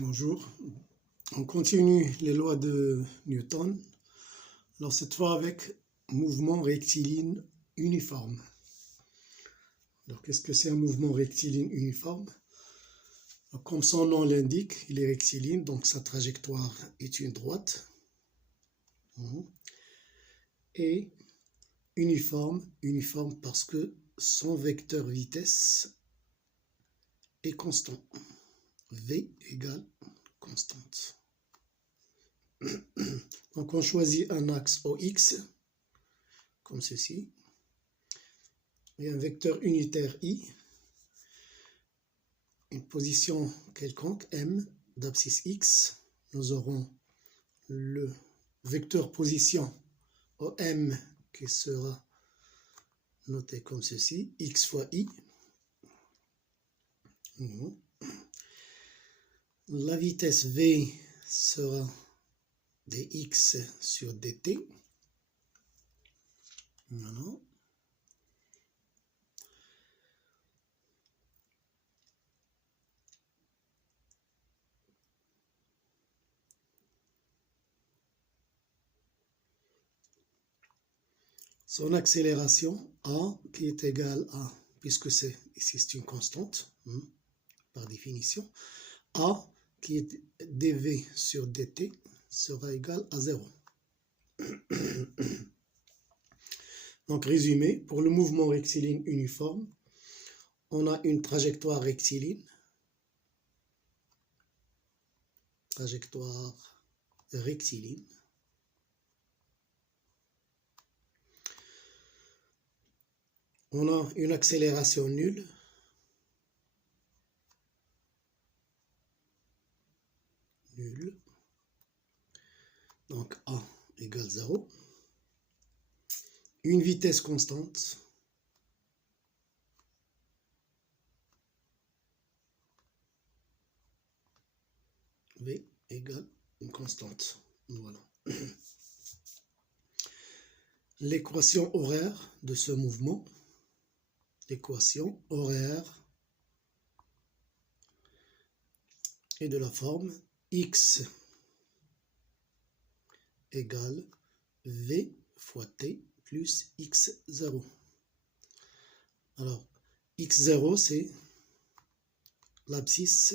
Bonjour, on continue les lois de Newton, alors cette fois avec mouvement rectiligne uniforme. Alors qu'est-ce que c'est un mouvement rectiligne uniforme? Alors, comme son nom l'indique, il est rectiligne, donc sa trajectoire est une droite. Et uniforme parce que son vecteur vitesse est constant. V égale constante. Donc on choisit un axe OX, comme ceci, et un vecteur unitaire I, une position quelconque, M, d'abscisse X. Nous aurons le vecteur position OM qui sera noté comme ceci, X fois I. La vitesse V sera dx sur dt. Voilà. Son accélération A qui est égale à, puisque ici c'est une constante, par définition, A qui est dv sur dt sera égal à 0. Donc résumé, pour le mouvement rectiligne uniforme, on a une trajectoire rectiligne, on a une accélération nulle, donc A égale 0, une vitesse constante, V égale une constante. Voilà. L'équation horaire de ce mouvement, l'équation horaire est de la forme X égale V fois T plus X0. Alors, X0, c'est l'abscisse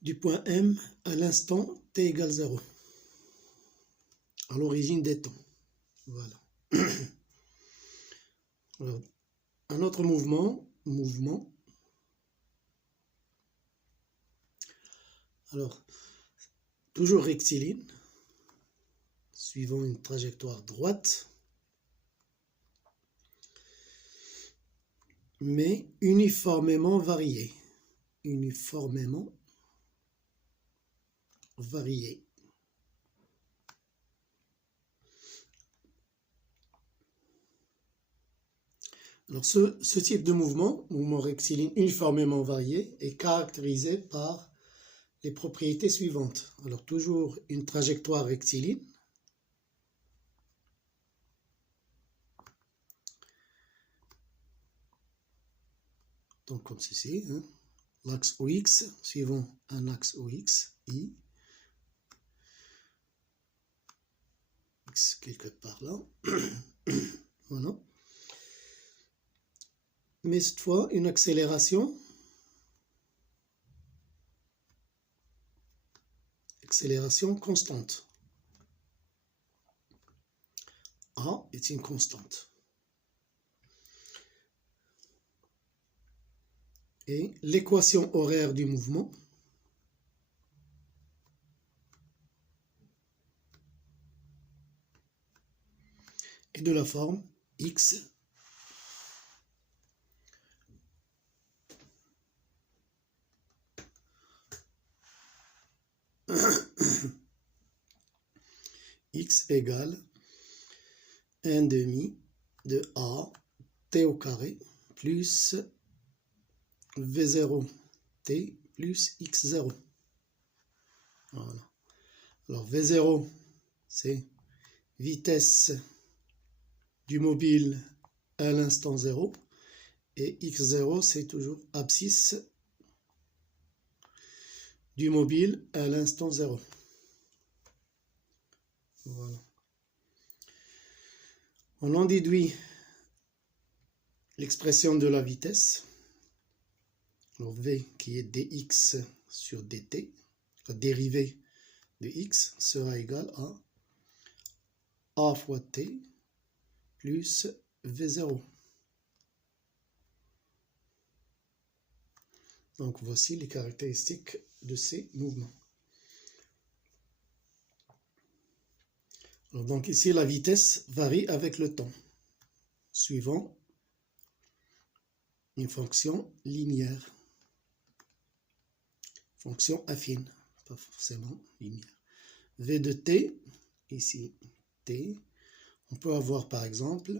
du point M à l'instant T égale 0, à l'origine des temps. Voilà. Alors, un autre mouvement, alors, toujours rectiligne, suivant une trajectoire droite, mais uniformément variée. Alors ce type de mouvement rectiligne uniformément varié, est caractérisé par les propriétés suivantes. Alors toujours une trajectoire rectiligne, donc comme ceci, l'axe OX, suivant un axe OX, I, X quelque part là, voilà. Mais cette fois, une accélération constante. A est une constante. Et l'équation horaire du mouvement est de la forme X X égale 1 demi de A T au carré plus V0 T plus X0. Voilà. Alors V0, c'est vitesse du mobile à l'instant 0, Et x0, c'est toujours abscisse du mobile à l'instant 0. Voilà. On en déduit l'expression de la vitesse. Alors v qui est dx sur dt, la dérivée de x sera égale à a fois t plus v0. Donc voici les caractéristiques de ces mouvements. Alors, donc ici la vitesse varie avec le temps, suivant une fonction linéaire, fonction affine, pas forcément linéaire. V de t, ici t, on peut avoir par exemple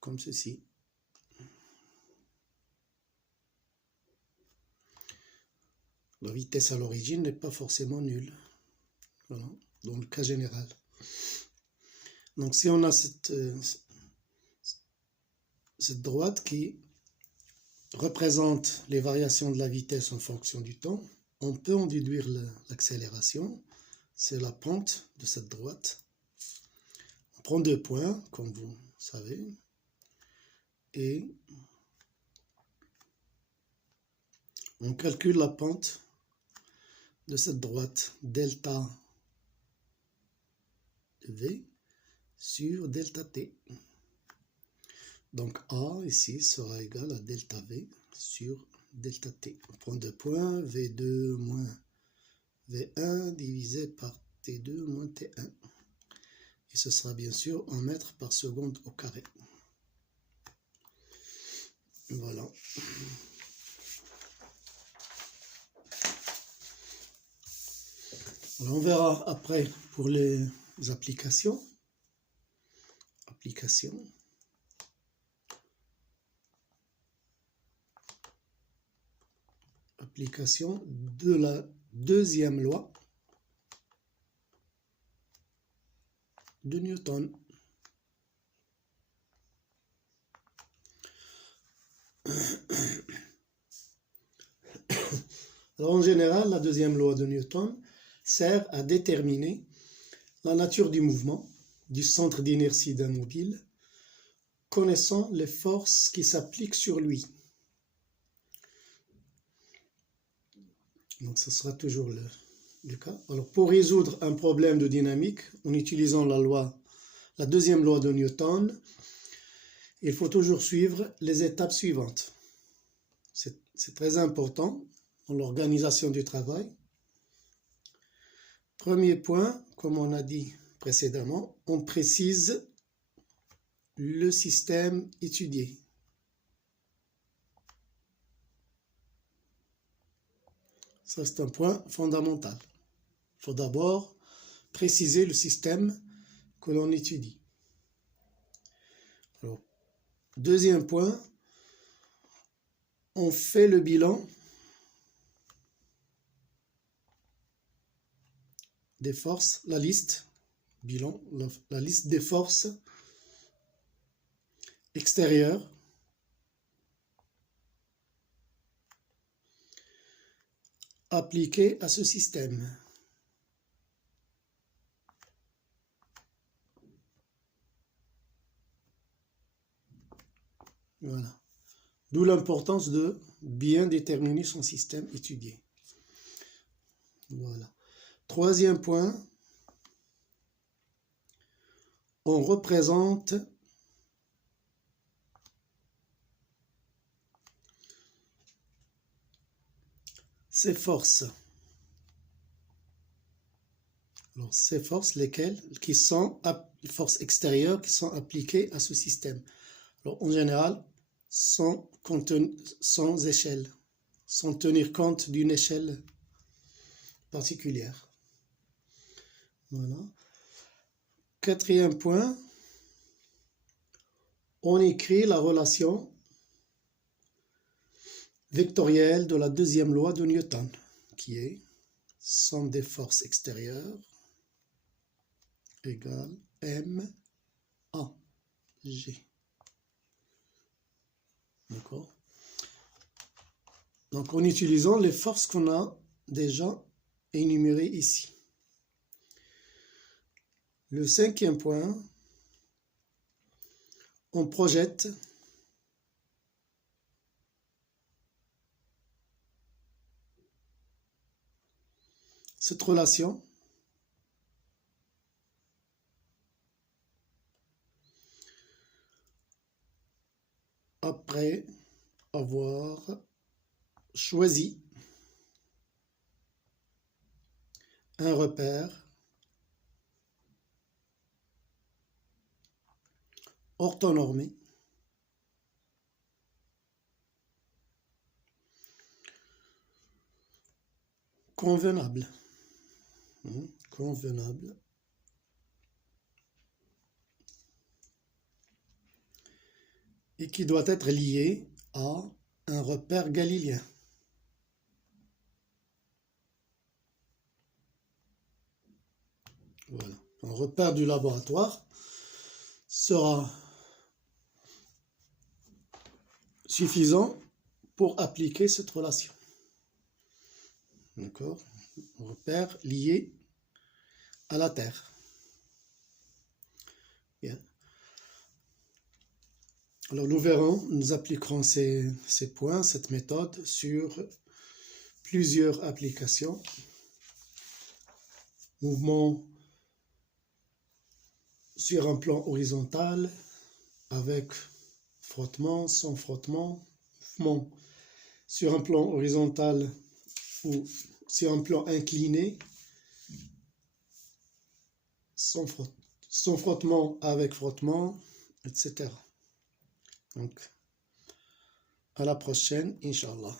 comme ceci. La vitesse à l'origine n'est pas forcément nulle, voilà, dans le cas général. Donc si on a cette droite qui représente les variations de la vitesse en fonction du temps, on peut en déduire l'accélération, c'est la pente de cette droite. On prend 2 points, comme vous savez, et on calcule la pente de cette droite, delta de V sur delta T. Donc A ici sera égal à delta V sur delta T. On prend 2 points, V2 moins V1 divisé par T2 moins T1. Et ce sera bien sûr en mètres par seconde au carré. Voilà. Alors on verra après pour les applications. Application de la deuxième loi de Newton. Alors en général, la deuxième loi de Newton sert à déterminer la nature du mouvement du centre d'inertie d'un mobile, connaissant les forces qui s'appliquent sur lui. Donc ce sera toujours le cas. Alors pour résoudre un problème de dynamique en utilisant la deuxième loi de Newton, il faut toujours suivre les étapes suivantes. C'est très important dans l'organisation du travail. Premier point, comme on a dit précédemment, on précise le système étudié. Ça, c'est un point fondamental. Il faut d'abord préciser le système que l'on étudie. Alors, deuxième point, on fait le bilan des forces, la liste des forces extérieures appliquées à ce système. Voilà. D'où l'importance de bien déterminer son système étudié. Voilà. Troisième point, on représente ces forces. Alors, ces forces, lesquelles qui sont les forces extérieures qui sont appliquées à ce système. Alors, en général, sans échelle, sans tenir compte d'une échelle particulière. Voilà. Quatrième point, on écrit la relation vectorielle de la deuxième loi de Newton, qui est somme des forces extérieures égale M A G. D'accord? Donc en utilisant les forces qu'on a déjà énumérées ici. Le cinquième point, on projette cette relation après avoir choisi un repère orthonormé convenable. Convenable. Et qui doit être lié à un repère galiléen. Voilà. Un repère du laboratoire sera suffisant pour appliquer cette relation. D'accord? Un repère lié à la Terre. Bien. Alors nous verrons, nous appliquerons ces points, cette méthode sur plusieurs applications. Mouvement sur un plan horizontal, avec frottement, sans frottement, mouvement sur un plan horizontal ou sur un plan incliné, sans frottement, avec frottement, etc. Donc, à la prochaine, Inch'Allah.